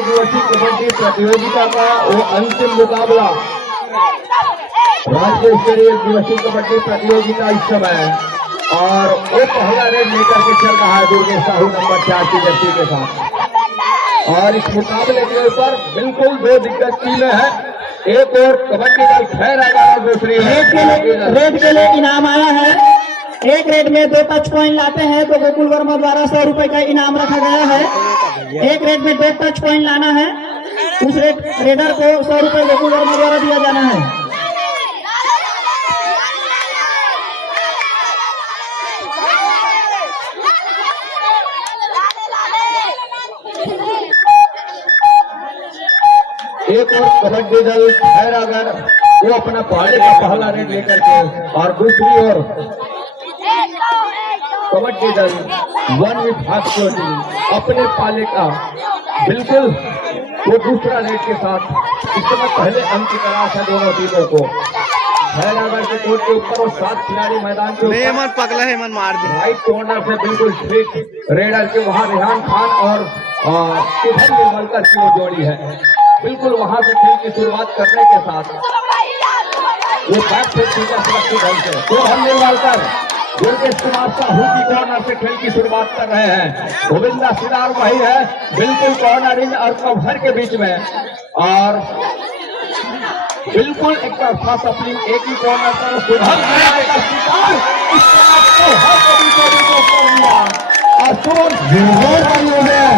दिवसीय कबड्डी प्रतियोगिता का वो अंतिम मुकाबला, राज्य स्तरीय दिवसीय कबड्डी प्रतियोगिता इस समय, और वो पहला रेड लेकर के चल रहा है दुर्गेश साहू नंबर 4 की जर्सी के साथ। और इस मुकाबले के ऊपर बिल्कुल दो दिग्गज टीमें हैं, एक और कबड्डी दल खैरागढ़, दूसरी रेड के लिए इनाम आया है। एक रेड में 2 टच पॉइंट लाते हैं तो गोकुल वर्मा द्वारा 100 रुपए का इनाम रखा गया है। एक रेड में 2 टच पॉइंट लाना है, उस रेडर को 100 रुपए गोकुल वर्मा द्वारा दिया जाना है। एक और कबड्डी दल खैरागढ़ वो अपना पाले का पहला रेड लेकर के, और दूसरी ओर कबड्डी दल वन विभाग की टीम अपने पाले का बिल्कुल वो दूसरा रेड के साथ इस समय पहले अंक की तलाश है दोनों टीमों को। खैरागढ़ के कोर्ट के ऊपर वो 7 खिलाड़ी मैदान के ऊपर पगला है मन मार दे। राइट कॉर्नर से बिल्कुल ठीक रेडर के वहां रेहान खान और शुभम निर्मलकर की वो जोड़ी है। बिल्कुल वहां से खेल की शुरुआत करने के साथ वो बैक से सीधा सुरक्षित ढंग से शुभम निर्मलकर दुर्गेश कुमार साहू की कॉर्नर से खेल की शुरुआत कर रहे हैं। गोविंदा सिदार वही है बिल्कुल कॉर्नरिंग और कवर के बीच में, और बिल्कुल एक तरफा सप्लिंग एक ही कॉर्नर पर शुभम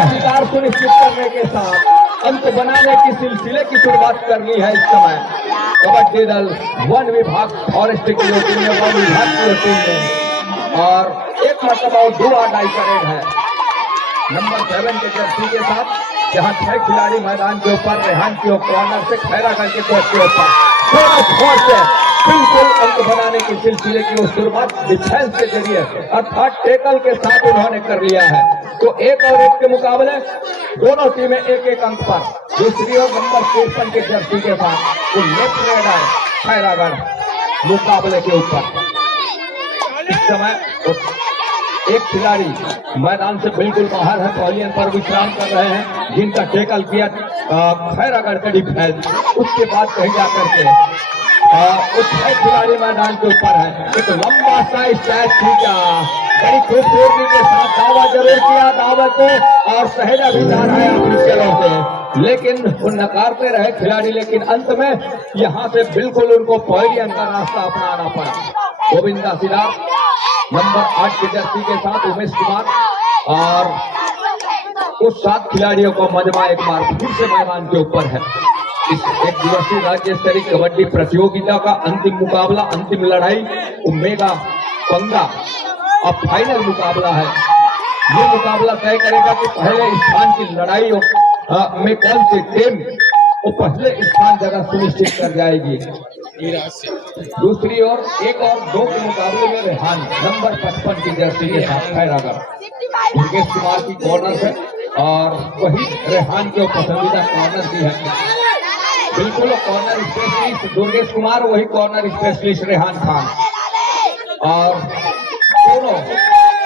शिकार सुनिश्चित करने के साथ अंत बनाने की सिलसिले की शुरुआत करनी है इस समय कबड्डी दल वन विभाग फॉरेस्ट की टीम में, वन विभाग की टीम में, और एक मरतबा 2 आडाई का रेड है नंबर 7 के जर्सी के साथ, जहां 6 खिलाड़ी मैदान के ऊपर रेहान की कॉर्नर से खैरागढ़ के कोर्ट के ऊपर से बिल्कुल अंक बनाने के सिलसिले की शुरुआत डिफेंस के जरिए अर्थात टेकल के साथ उन्होंने कर लिया है। तो एक और एक के मुकाबले दोनों टीमें एक एक अंक पर, दूसरी ओर नंबर 53 के जर्सी के साथ वो लेफ्ट रेडर खैरागढ़ मुकाबले के ऊपर। इस समय एक खिलाड़ी मैदान से बिल्कुल बाहर है, पॉलियन पर विश्राम कर रहे हैं, जिनका टेकल किया खैरागढ़ का डिफेंस। उसके बाद कहीं जाकर के उस 6 खिलाड़ी मैदान के ऊपर है, एक लंबा सा स्टैच खींचा, बड़ी खूबसूरती के साथ दावा जरूर किया दावा को, और सहेजा भी जा रहा है ऑफिशियलों से, लेकिन वो नकारते रहे खिलाड़ी, लेकिन अंत में यहाँ से बिल्कुल उनको पॉलियन का रास्ता अपनाना पड़ा। गोविंदा सिदार नंबर 8 की जर्सी के साथ उमेश कुमार और उस 7 खिलाड़ियों को मजमा एक बार फिर से मैदान के ऊपर है। इस एक दिवसीय राज्य स्तरीय कबड्डी प्रतियोगिता का अंतिम मुकाबला, अंतिम लड़ाई, मेगा पंगा अब फाइनल मुकाबला है। ये मुकाबला तय करेगा कि पहले स्थान की लड़ाई में कौन सी टीम वो पहले स्थान जगह सुनिश्चित कर जाएगी। दूसरी ओर एक और 2 के मुकाबले में रेहान नंबर 55 की जर्सी के साथ खैरागढ़ दुर्गेश कुमार की कॉर्नर से, और वही रेहान के पसंदीदा कॉर्नर भी है, बिल्कुल कॉर्नर स्पेशलिस्ट दुर्गेश कुमार, वही कॉर्नर स्पेशलिस्ट रेहान खान, और दोनों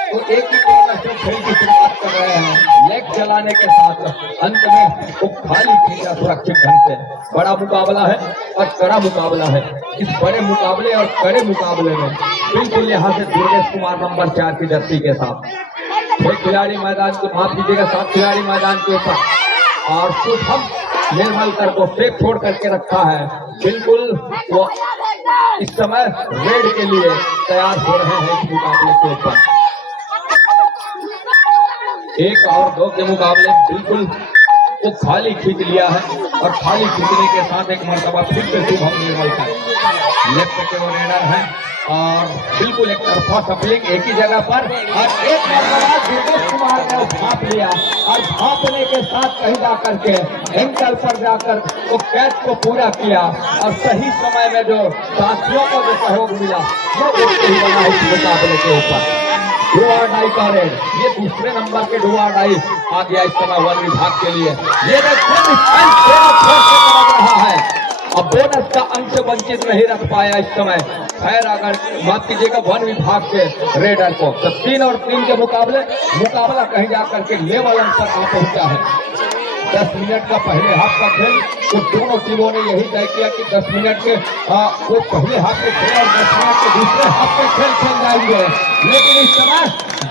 तो एक ही कॉर्नर से खेल की शुरुआत कर रहे हैं। लेग चलाने के साथ अंत में वो खाली खींचा सुरक्षित ढंग से। बड़ा मुकाबला है और कड़ा मुकाबला है। इस बड़े मुकाबले और कड़े मुकाबले में बिल्कुल यहाँ से दुर्गेश कुमार नंबर 4 की जर्सी के साथ 6 खिलाड़ी मैदान को, माफ कीजिएगा 7 खिलाड़ी मैदान के ऊपर, और शुभम निर्मलकर को सेफ छोड़ करके रखा है। बिल्कुल वो इस समय रेड के लिए तैयार हो रहे हैं इस मुकाबले के ऊपर। एक और 2 के मुकाबले बिल्कुल वो खाली खींच लिया है, और खाली खींचने के साथ एक मरतबा फिर से शुभम निर्मलकर लेफ्ट के वो रेडर है, और बिल्कुल एक तरफा सप्लिंग एक ही जगह पर, और एक मरतबा दुर्गेश कुमार ने भाप लिया, और भापने के साथ कहीं जाकर के एंकल पर जाकर वो कैच को पूरा किया, और सही समय में जो साथियों को जो सहयोग मिला वो उससे ही बना इस मुकाबले के ऊपर। डुआडाई का रेड, ये दूसरे नंबर के डुआडाई आ गया इस समय वन विभाग के लिए। ये रहा है, अब बोनस का अंक से वंचित नहीं रख पाया इस समय खैरागढ़, माफ कीजिएगा वन विभाग के रेडर को। तो 3 और 3 के मुकाबला कहीं जाकर के लेवल अंतर आ पहुंचा है। 10 मिनट का पहले हाफ का खेल, तो दोनों टीमों ने यही तय किया कि 10 मिनट के वो पहले हाफ के खेल और 10 मिनट के दूसरे हाफ के खेल खेल जाएंगे। लेकिन इस समय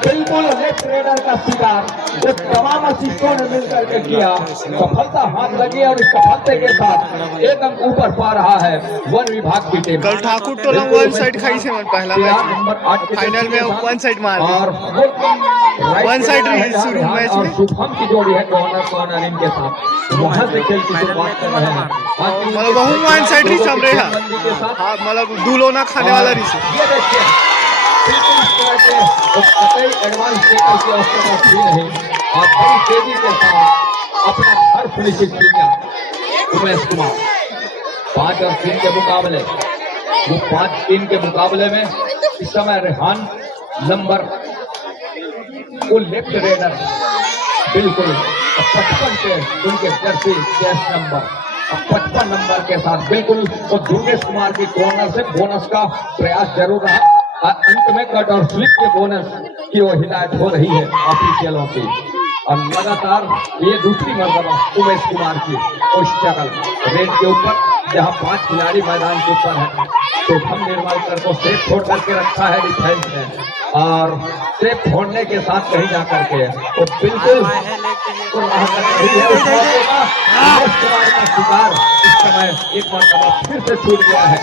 बिल्कुल लेफ्ट रेडर का शिकार जो तमाम असिस्टों ने मिलकर के किया, सफलता हाथ लगी और इस सफलते के साथ एक अंक ऊपर पा रहा है वन विभाग की टीम। कल ठाकुर टोला वन साइड खाई से मन पहला मैच फाइनल में वन साइड मार और वन साइड शुरू मैच में शुभम की जोड़ी है कॉर्नर इनके साथ, वहां से खेल की शुरुआत कर रहे हैं। मतलब वह वन साइड ही चल रहा है, हाँ मतलब दूलोना खाने वाला रिश्ते। ये देखिए बिल्कुल इस तरह के कतई एडवांस टेकल की आवश्यकता थी नहीं, और बड़ी तेजी के साथ अपना घर सुनिश्चित किया उमेश कुमार। 5 और 3 के मुकाबले, वो 5-3 के मुकाबले में इस समय रेहान नंबर वो लेफ्ट रेडर बिल्कुल 55 के उनके जर्सी 10 नंबर 55 नंबर के साथ बिल्कुल तो दुर्गेश कुमार की कॉर्नर से बोनस का प्रयास जरूर रहा। अंत में कट और स्लिप के बोनस की वो हिदायत हो रही है ऑफिशियलों की, और लगातार ये दूसरी मर्तबा उमेश कुमार की उस स्ट्रगल रेड के ऊपर, जहां 5 खिलाड़ी मैदान के ऊपर है, तो हम निर्मलकर को सेफ छोड़ करके रखा है डिफेंस में, और सेफ छोड़ने के साथ कहीं जा करके तो बिल्कुल का शिकार इस समय एक मरतबा फिर से छूट गया है।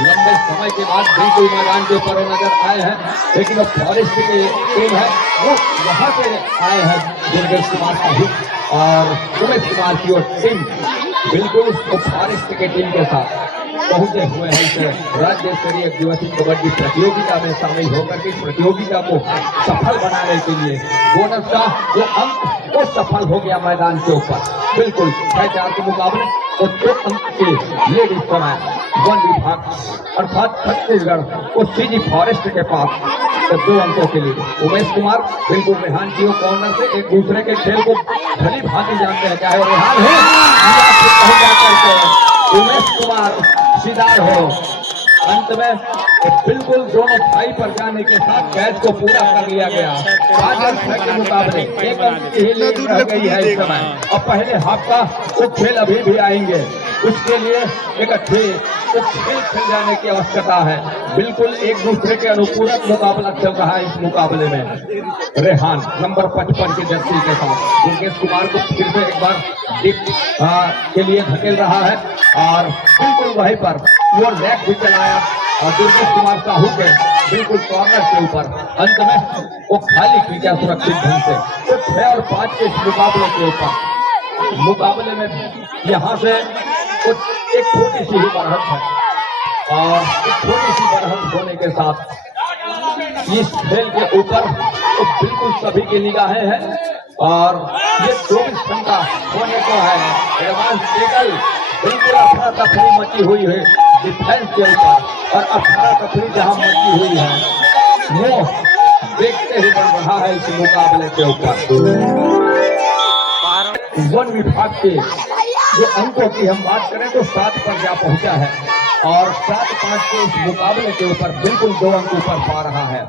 लंबे समय के बाद बिल्कुल मैदान के ऊपर नजर आए हैं, लेकिन अब फॉरेस्ट की टीम है वो वहां से आए हैं दुर्गेश कुमार साहिब और उमेश कुमार की और टीम बिल्कुल वो फॉरेस्ट की टीम के साथ पहुंचे हुए हैं इस राज्य स्तरीय दिवसीय कबड्डी प्रतियोगिता में शामिल होकर के प्रतियोगिता को सफल बनाने के लिए बोनस का जो अंक वो सफल हो गया मैदान के ऊपर। बिल्कुल 6-4 के मुकाबले और 2 अंक के लीड इस समय वन विभाग अर्थात छत्तीसगढ़ को सीजी फॉरेस्ट के पास 2 अंकों के लिए। उमेश कुमार बिल्कुल रेहान की कॉर्नर से एक दूसरे के खेल को भली भांति जानते हैं, चाहे रेहान हो या फिर कहीं जाकर के उमेश कुमार सीधार हो। अंत में बिल्कुल दोनों भाई पर जाने के साथ कैच को पूरा कर लिया गया। 5 और 6 के मुकाबले एक अंक की लीड रह गई है इस समय। अब पहले हाफ का वो खेल अभी भी आएंगे, उसके लिए इकट्ठे वो खेल खेल जाने की आवश्यकता है। बिल्कुल एक दूसरे के अनुपूरक मुकाबला चल रहा है इस मुकाबले में। रेहान नंबर 55 के जर्सी के साथ दुर्गेश कुमार को फिर से एक बार डिप के लिए धकेल रहा है, और बिल्कुल वहीं पर वो लेग भी चलाया और दुर्गेश कुमार साहू के बिल्कुल कॉर्नर के ऊपर अंत में वो खाली खींचा सुरक्षित ढंग से। तो 6 और 5 के इस मुकाबले के ऊपर मुकाबले में यहाँ से एक छोटी सी ही बढ़त है, और एक छोटी सी बढ़त होने के साथ इस खेल के ऊपर तो बिल्कुल सभी की निगाहें हैं, और ये 24 घंटा होने को है। एडवांस टेकल बिल्कुल अफरा तफरी मची हुई है डिफेंस के ऊपर, और अफरा तफरी जहां मची हुई है वो देखते ही बढ़ रहा है इस मुकाबले के ऊपर। वन विभाग के जो अंकों की हम बात करें तो 7 पर जा पहुंचा है, और 7-5 के इस मुकाबले के ऊपर बिल्कुल 2 अंक ऊपर पा रहा है,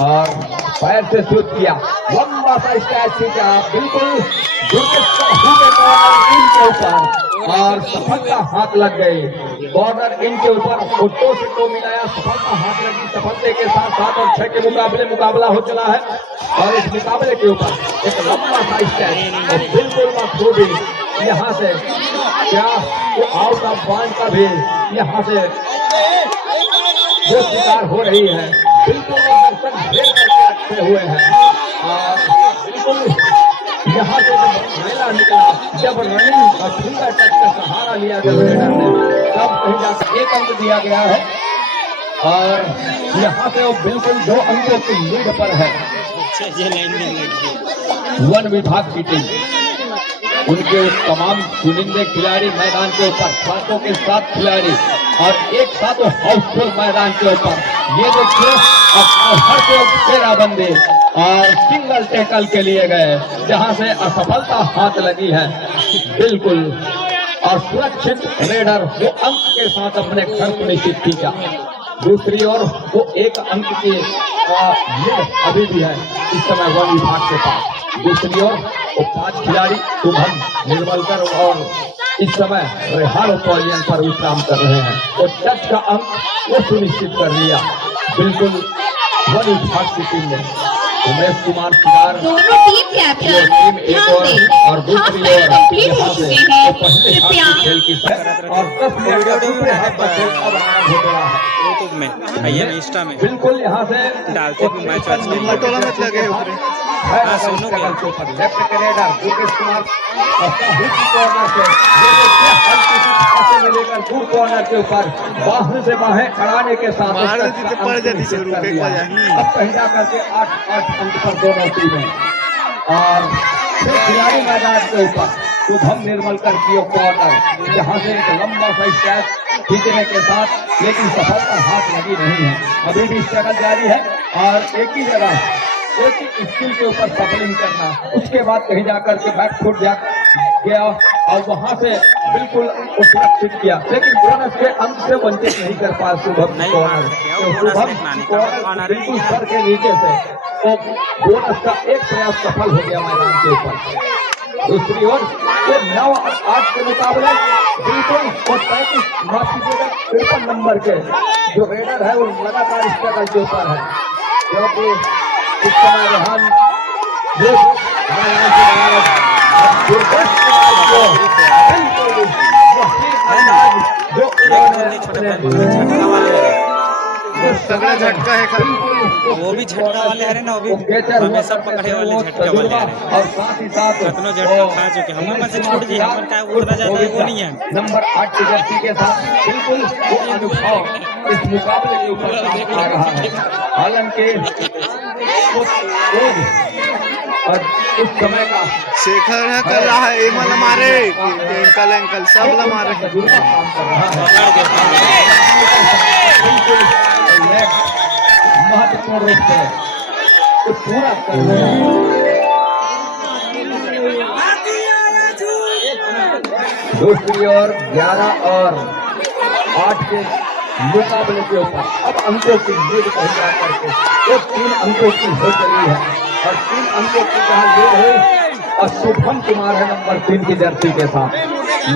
और पैर से शूट किया लंबा सा स्टैच खींचा बिल्कुल दुर्गेश साहू के कॉर्नर इन के ऊपर, और सफलता हाथ लग गई कॉर्नर इन के ऊपर। 2 से 2 मिलाया, सफलता हाथ लगी। सफलते के साथ 7 और 6 के मुकाबले मुकाबला हो चला है, और इस मुकाबले के ऊपर एक लंबा सा स्टैच और बिल्कुल मखूबी यहाँ से क्या वो आउट ऑफ बाउंड का भी यहाँ से वो शिकार हो रही है। बिल्कुल दर्शक घेर करके रखे हुए हैं, और बिल्कुल यहाँ से जब मेला निकला, जब रनिंग और फिंगर टच का सहारा लिया जब रेडर ने, तब कहीं जाकर 1 अंक दिया गया है, और यहाँ से वो बिल्कुल 2 अंकों की लीड पर है वन विभाग की टीम। उनके तमाम चुनिंदे खिलाड़ी मैदान के ऊपर, 7 के 7 खिलाड़ी और एक साथ हाउसफुल मैदान के ऊपर। ये देखिए अब हर से 13 बंदे और सिंगल टैकल के लिए गए, जहां से असफलता हाथ लगी है बिल्कुल, और सुरक्षित रेडर वो अंक के साथ अपने घर को निश्चित किया। दूसरी ओर वो 1 अंक की लीड अभी भी है इस समय वन विभाग के पास। दूसरी ओर वो 5 खिलाड़ी शुभम, निर्मलकर और इस समय रेहान पॉलियन पर विश्राम कर रहे हैं। और टच का अंक वो सुनिश्चित कर लिया। बिल्कुल वन विभाग की टीम ने उमेश कुमार सिगार दोनों टीम कैप्टन ध्यान दें, और हाफ दूसरी टाइम ओर कंप्लीट हो यहाँ से चुके हैं। वो पहले कृपया हाफ के खेल की सर और 10 मिनट का दूसरे हाफ का खेल अब आरंभ हो गया है। यूट्यूब में आइए इंस्टा में बिल्कुल यहाँ से डालते भी मैच अच्छा ही है। टोला मत लगे ऊपर। हाँ, सोनू के। लेफ्ट कैनेडर मुकेश कुमार कॉर्नर से ये देखिए हल्की सी पासे में लेकर दूर कॉर्नर के ऊपर बाहर से बाहें अड़ाने के साथ मार उसका देती तो पड़ अंक जाती निश्चित शुरू कर के दिया। वजह। अब कहीं जा करके 8 अंक पर दोनों टीमें और फिर खिलाड़ी मैदान के ऊपर शुभम निर्मलकर की कॉर्नर जहां से एक लंबा सा स्टैप खींचने के साथ लेकिन सफलता हाथ लगी नहीं है। अभी भी स्ट्रगल जारी है और एक ही जगह एक ही स्किल के ऊपर सफलिंग करना, उसके बाद कहीं जाकर के बैक फुट गया और वहां से बिल्कुल सुरक्षित किया, लेकिन बोनस के अंक से वंचित नहीं कर पाया शुभम नहीं कॉर्नर। क्या तो बोनस शुभम नहीं कॉर्नर बिल्कुल सर के नीचे से तो बोनस का एक प्रयास सफल हो गया मैदान के ऊपर। दूसरी ओर तो 9 और 8 के मुकाबले बिल्कुल और 35 माफ कीजिएगा 53 नंबर के जो रेडर है वो लगातार स्ट्रगल के ऊपर है, क्योंकि इस समय रेहान जो मैदान से बाहर दुर्गेश कुमार को बिल्कुल वही अंदाज जो उन्होंने झटका वाले हैं। तगड़ा झटका है खाली। वो भी झटका वाले हैं ना, वो भी हमेशा पकड़े वाले झटके वाले हैं। और साथ ही साथ कितनों झटका खा चुके हैं। हम में से छूट जी, हम का उड़ता जाता है वो नहीं है। नंबर 8 की जर्सी के साथ बिल्कुल वो अनुभव इस मुकाबले के ऊपर काम आ रहा है। हालांकि और इस समय का शेखर है कर रहा है एमल मारे एंकल सब ला मारे। तजुर्बा काम कर रहा है। बिल्कुल महत्वपूर्ण रूप से तो पूरा कर रहे हैं। दूसरी ओर 11 और 8 के मुकाबले के ऊपर अब अंकों की लीड कहीं जा करके वो 3 अंकों की हो चली है और 3 अंकों की जहां लीड है और शुभम कुमार है नंबर 3 की जर्सी के साथ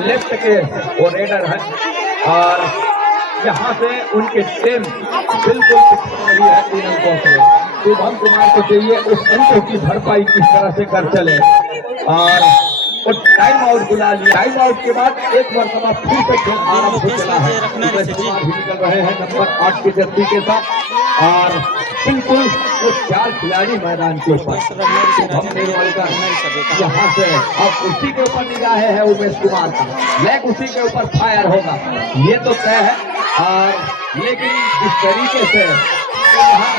लेफ्ट के वो रेडर है और यहाँ से उनकी टीम बिल्कुल पिछड़ रही है 3 अंकों से। शुभम कुमार को चाहिए उस अंकों की भरपाई किस तरह से कर चले और वो टाइम आउट बुला लिया। टाइम आउट के बाद एक मरतबा फिर से खेल आरंभ हो चला है। उमेश कुमार भी निकल रहे हैं नंबर 8 की जर्सी के साथ और बिल्कुल वो 4 खिलाड़ी मैदान के ऊपर शुभम निर्मलकर यहाँ से अब उसी के ऊपर निगाहें है उमेश कुमार का लेग उसी के ऊपर फायर होगा ये तो तय है। और लेकिन इस तरीके से यहाँ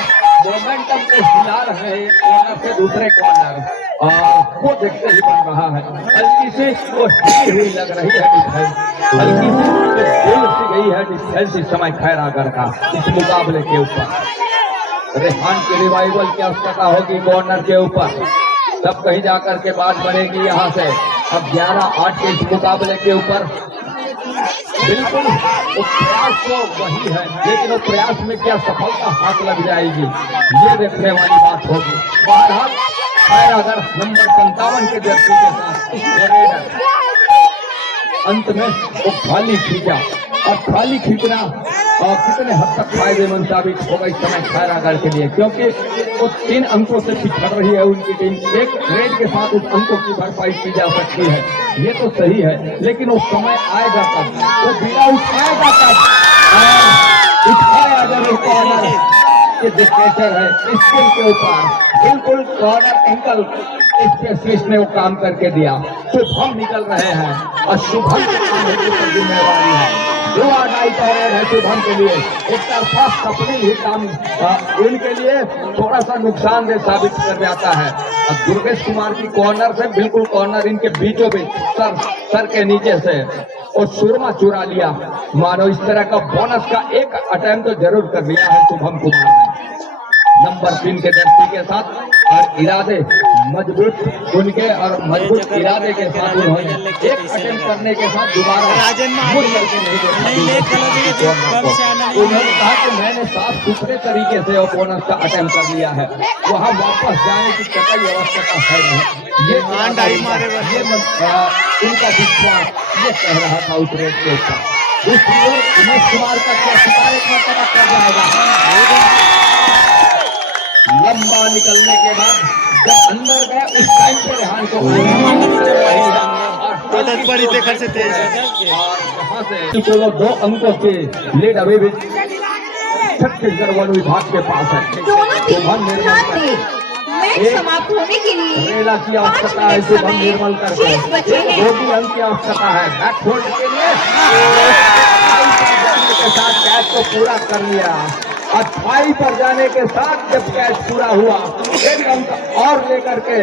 मोमेंटम को हिला रहे हैं एक कॉर्नर से दूसरे कॉर्नर और वो देखते ही बन रहा है। हल्की सी वो हिली हुई लग रही है डिफेंस, हल्की सी भूल सी गई है डिफेंस इस समय खैरागढ़ का इस मुकाबले के ऊपर। रेहान की रिवाइवल की आवश्यकता होगी कॉर्नर के ऊपर, तब कहीं जाकर के बात बनेगी यहाँ से। अब 11-8 के इस मुकाबले के ऊपर बिल्कुल वो प्रयास तो वही है, लेकिन वो प्रयास में क्या सफलता हाथ लग जाएगी ये देखने वाली बात होगी। बहरहाल खैरागढ़ नंबर 57 के जर्सी के साथ अंत में वो खाली खींचा और खाली खींचना और कितने हद तक फायदेमंद साबित होगा इस समय खैरागढ़ के लिए, क्योंकि वो 3 अंकों से पिछड़ रही है उनकी टीम। एक रेड के साथ उस अंकों की भरपाई की जा सकती है, ये तो सही है, लेकिन वो समय आएगा तब, वो बीड़ा उठाएगा तब और उठाया जब वो कॉर्नर के डिक्टेटर है स्किल के ऊपर बिल्कुल कॉर्नर एंकल स्पेशलिस्ट ने वो काम करके दिया। शुभम निकल रहे हैं और शुभम के काम होने की जिम्मेवारी है। दो आगाई है शुभम के लिए एक तरफा सपने ही काम उनके लिए थोड़ा सा नुकसानदेह साबित कर जाता है। और दुर्गेश कुमार की कॉर्नर से बिल्कुल कॉर्नर इनके बीचों बीच सर के नीचे से और सुरमा चुरा लिया। मानो इस तरह का बोनस का एक अटेम्प्ट तो जरूर कर लिया है शुभम कुमार ने नंबर 3 के जर्सी के साथ और इरादे मजबूत उनके और मजबूत इरादे के साथ उन्होंने एक अटेम्प्ट करने के साथ दोबारा मुड़ करके नहीं देखा। उन्होंने कहा कि मैंने साफ सुथरे तरीके से वो बोनस का अटेम्प्ट कर लिया है, वहाँ वापस जाने की कतई आवश्यकता है नहीं। ये डाई मारे बस। ये उनका विश्वास ये कह रहा था उस रेट के ऊपर। दूसरी ओर उमेश कुमार का क्या शिकार एक मरतबा कर जाएगा। लंबा निकलने के बाद जब अंदर गए उस टाइम पे रेहान को बड़ी देखर से तेज है। यहाँ से चलो 2 अंकों से लीड अभी भी छत्तीसगढ़ वन विभाग के पास है। दोनों टीम ध्यान दें, मैच समाप्त होने के लिए रेला की 5 आवश्यकता है मिनट शुभम समय निर्मल करके शेष बचे हैं। 2 अंक की आवश्यकता है बैकफोल्ड के लिए के साथ कैच को पूरा कर लिया। 28 पर जाने के साथ जब कैच पूरा हुआ 1 अंक और लेकर के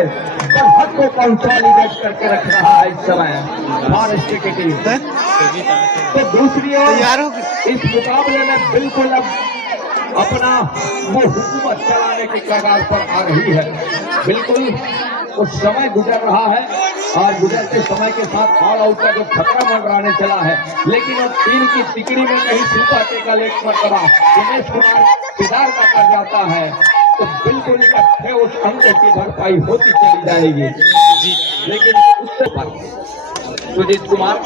बढ़त को कंसोलिडेट करके रख रहा है इस समय महाराष्ट्र की टीम। तो दूसरी ओर इस मुकाबले में बिल्कुल अब अपना वो हुकूमत चलाने के कगार पर आ रही है। बिल्कुल वो समय गुजर रहा है और गुजरते समय के साथ ऑल आउट का जो खतरा मंडराने चला है, लेकिन अब टीम की तिकड़ी में कहीं सुपर टेकल एक मरतबा उमेश कुमार किदार का कर जाता है तो बिल्कुल इकट्ठे उस अंकों की भरपाई होती चली जाएगी। लेकिन उससे पर सुजीत कुमार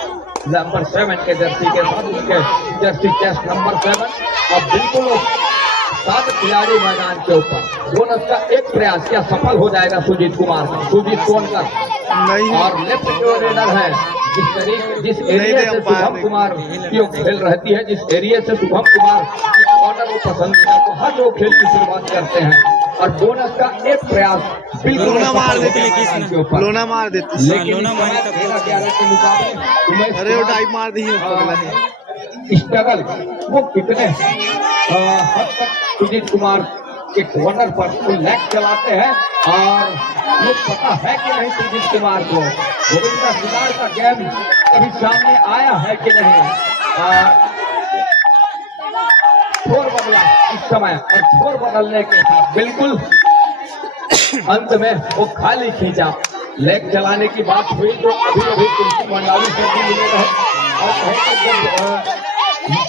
नंबर 7 के जर्सी के साथ उसके जर्सी चेस्ट नंबर 7 और बिल्कुल 7 खिलाड़ी मैदान के ऊपर। बोनस का एक प्रयास क्या सफल हो जाएगा सुजीत कुमार का। सुजीत सोनकर और लेफ्ट जो रेडर है जिस एरिया से शुभम कुमार की खेल रहती है, जिस एरिया से शुभम कुमार ऑर्डर वो पसंदीदा को हर वो खेल की शुरुआत करते हैं और बोनस का एक प्रयास बिल्कुल मार देती है के ऊपर लोना मार देती। लेकिन 13-11 के मुकाबले अरे वो डाइव मार दी स्ट्रगल वो कितने हद तक सुजीत कुमार के कॉर्नर पर लेग चलाते हैं और वो पता है कि नहीं सुजीत कुमार को गोविंदा सिदार का गेम कभी सामने आया है कि नहीं। छोर बदला इस समय और छोर बदलने के साथ बिल्कुल अंत में वो खाली खींचा। लेग चलाने की बात हुई तो अभी तुलसी मंडावी से भी मिले रहे और कहीं जब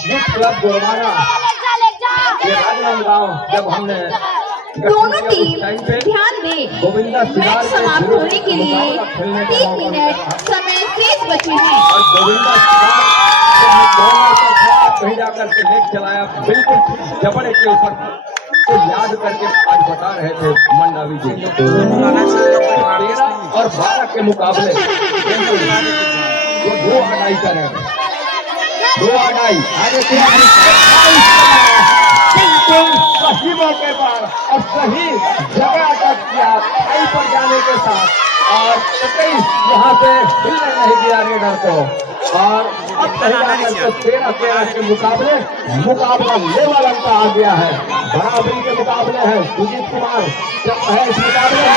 यूथ क्लब गोरवाना ये राजनांदगांव जब हमने दोनों टीम ध्यान दें, गोविंदा मैच समाप्त होने के लिए 3 मिनट समय शेष बचे हैं। और गोविंदा कहीं जाकर के लेग चलाया बिल्कुल जबड़े के ऊपर तो याद करके आज बता रहे थे मंडावी जी 13 और 12 के मुकाबले वो 2 अढ़ाई करें 2 अढ़ाई आगे से बिल्कुल सही मौके पर और सही जगह अटैक किया सही पर जाने के साथ और कहीं यहाँ से हिलने नहीं दिया रेडर को। और अब कहीं जाकर के 13-13 के मुकाबला लेवल अंक आ गया है। बराबरी के मुकाबले है सुजीत कुमार जब है इस मुकाबले में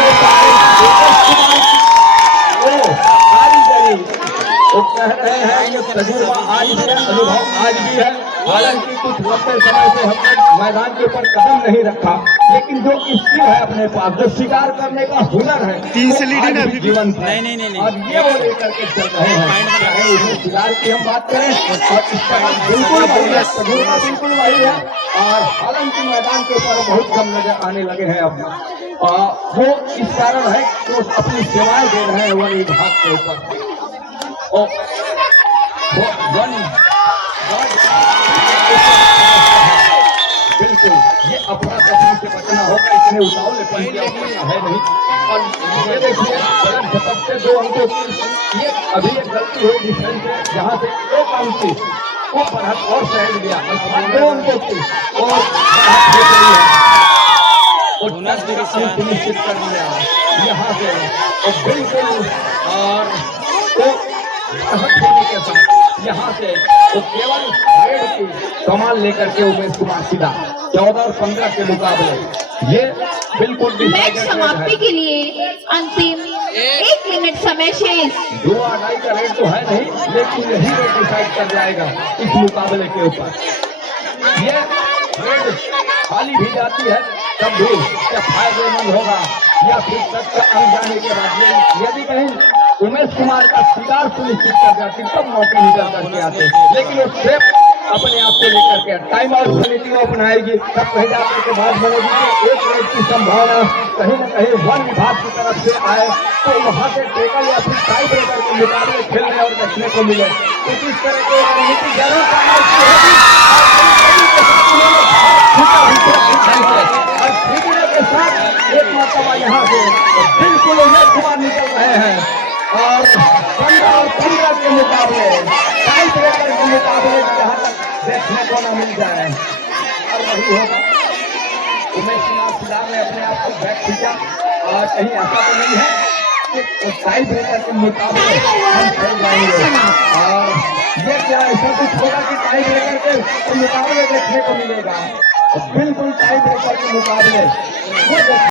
वो कह रहे हैं कि तजुर्बा आज भी है, अनुभव आज भी है। हालांकि कुछ लंबे समय से हमने मैदान के ऊपर कदम नहीं रखा, लेकिन जो स्किल है अपने पास, जो शिकार करने का हुनर है, 3 से लीडिंग है अभी जीवन नहीं। और ये वो लेकर के चल रहे हैं। चाहे उसमें शिकार की हम बात करें और इस तरह बिल्कुल वही है, तजुर्बा बिल्कुल वही है। और हालांकि मैदान के ऊपर बहुत कम नजर आने लगे हैं अब। वो इस कारण है कि वो अपनी सेवाएं दे रहे हैं वन विभाग के ऊपर। बिल्कुल ये अपना तकलीफ से बचना होगा, इतने उतावलेपन की आवश्यकता है नहीं। और ये देखिए गलत झपकते 2 अंकों की ये अभी एक गलती हुई डिफेंस से जहाँ से 1 अंक की वो बढ़त और सहज गया 2 अंकों की और सुनिश्चित कर लिया यहाँ से और बिल्कुल और के साथ यहाँ से तो केवल रेड की कमान लेकर के उमेश कुमार सीधा 14 और 15 के मुकाबले ये बिल्कुल मैच समाप्ति के लिए अंतिम 1 मिनट समय शेष। 2 अढ़ाई का रेट तो है नहीं, लेकिन यही रेट डिसाइड कर जाएगा इस मुकाबले के ऊपर। ये रेट खाली भी जाती है तब भी क्या फायदेमंद होगा या फिर तक का अंक जाने के बाद यदि कहीं उमेश कुमार का शिकार सुनिश्चित कर जाती तब मौके निकल करके आते, लेकिन वो सेफ अपने आप को लेकर के टाइम आउट रणनीति को अपनाएगी, तब कहीं जाकर के बात बनेगी कि एक रेड की संभावना कहीं न कहीं वन विभाग की तरफ से आए तो वहां से टेकल या फिर टाई ब्रेकर के मुकाबले खेलने और देखने को मिले। तो इस तरह की रणनीति जरूर और खरीदने के साथ एक मरतबा यहाँ से बिल्कुल उमेश कुमार निकल रहे हैं और 15 के मुकाबले टाई ब्रेकर के मुकाबले जहाँ तक देखने को न मिल जाए और वही होगा। उमेश कुमार फिलहाल ने अपने आप को बैक खींचा और कहीं ऐसा तो नहीं है कि टाई ब्रेकर के मुकाबले हम खेल जाएंगे और ये क्या ऐसा कुछ होगा कि टाई ब्रेकर के मुकाबले देखने को मिलेगा। बिल्कुल टाई ब्रेकर के मुकाबले